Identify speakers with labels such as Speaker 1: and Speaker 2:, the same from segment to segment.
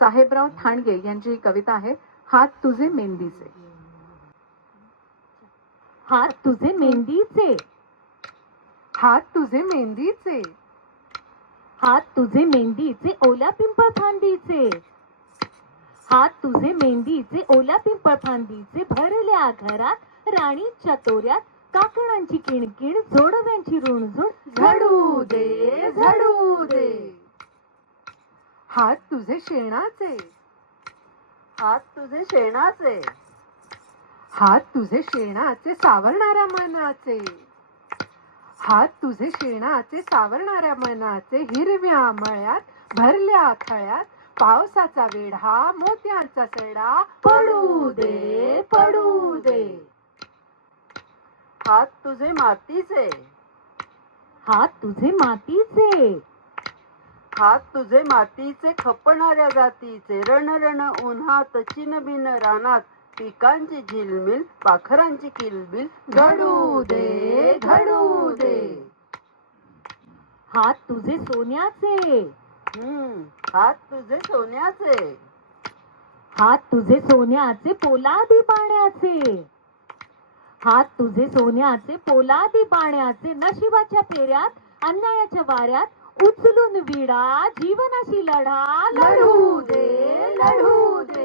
Speaker 1: साहेबराव ठाणगे यांची कविता आहे, हात तुझे मेहंदीचे.
Speaker 2: हात तुझे मेहंदीचे,
Speaker 1: हात तुझे मेहंदीचे,
Speaker 2: हात तुझे मेहंदीचे ओल्या पिंपळ फांदीचे, हात तुझे मेहंदीचे ओल्या पिंपळ फांदीचे, भरल्या घरात राणीच्या तोऱ्यात काकणांची किणकिण, जोडव्यांची रुणझुण,
Speaker 1: झडू दे झडू दे. हात तुझे शेणाचे,
Speaker 3: हात तुझे शेणाचे,
Speaker 1: हात तुझे शेणाचे सावरणाऱ्या मनाचे, हात तुझे शेणाचे सावरणाऱ्या मनाचे, हिरव्या मळ्यात भरल्या थळ्यात पावसाचा वेढा, मोत्यांचा सडा, पडू दे पडू दे.
Speaker 3: हात तुझे मातीचे,
Speaker 2: हात तुझे मातीचे,
Speaker 3: हात तुझे मातीचे खपणाऱ्या जातीचे, रणरण उन्हात चिनबिन रानात पिकांची झिलमिल, पाखरांची किलबिल,
Speaker 1: घडू दे घडू दे.
Speaker 2: हात तुझे सोन्याचे,
Speaker 3: हात तुझे सोन्याचे,
Speaker 2: हात तुझे सोन्याचे पोलादी पाण्याचे, हात तुझे सोन्याचे पोलादी पाण्याचे, नशिबाच्या फेऱ्यात अन्यायाच्या वाऱ्यात उचलून विडा, जीवनाशी लढा,
Speaker 1: लढू दे लढू दे.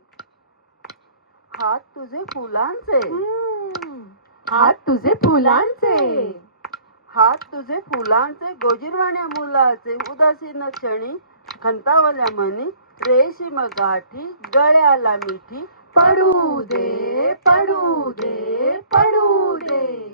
Speaker 3: हात तुझे फुलांचे,
Speaker 1: हात तुझे फुलांचे,
Speaker 3: हात तुझे फुलांचे, गोजिरवाण्या मुलाचे, उदासीन क्षणी खंतावल्या मनी, रेशीम गाठी गळ्याला मिठी,
Speaker 1: पडू दे पडू दे पडू दे.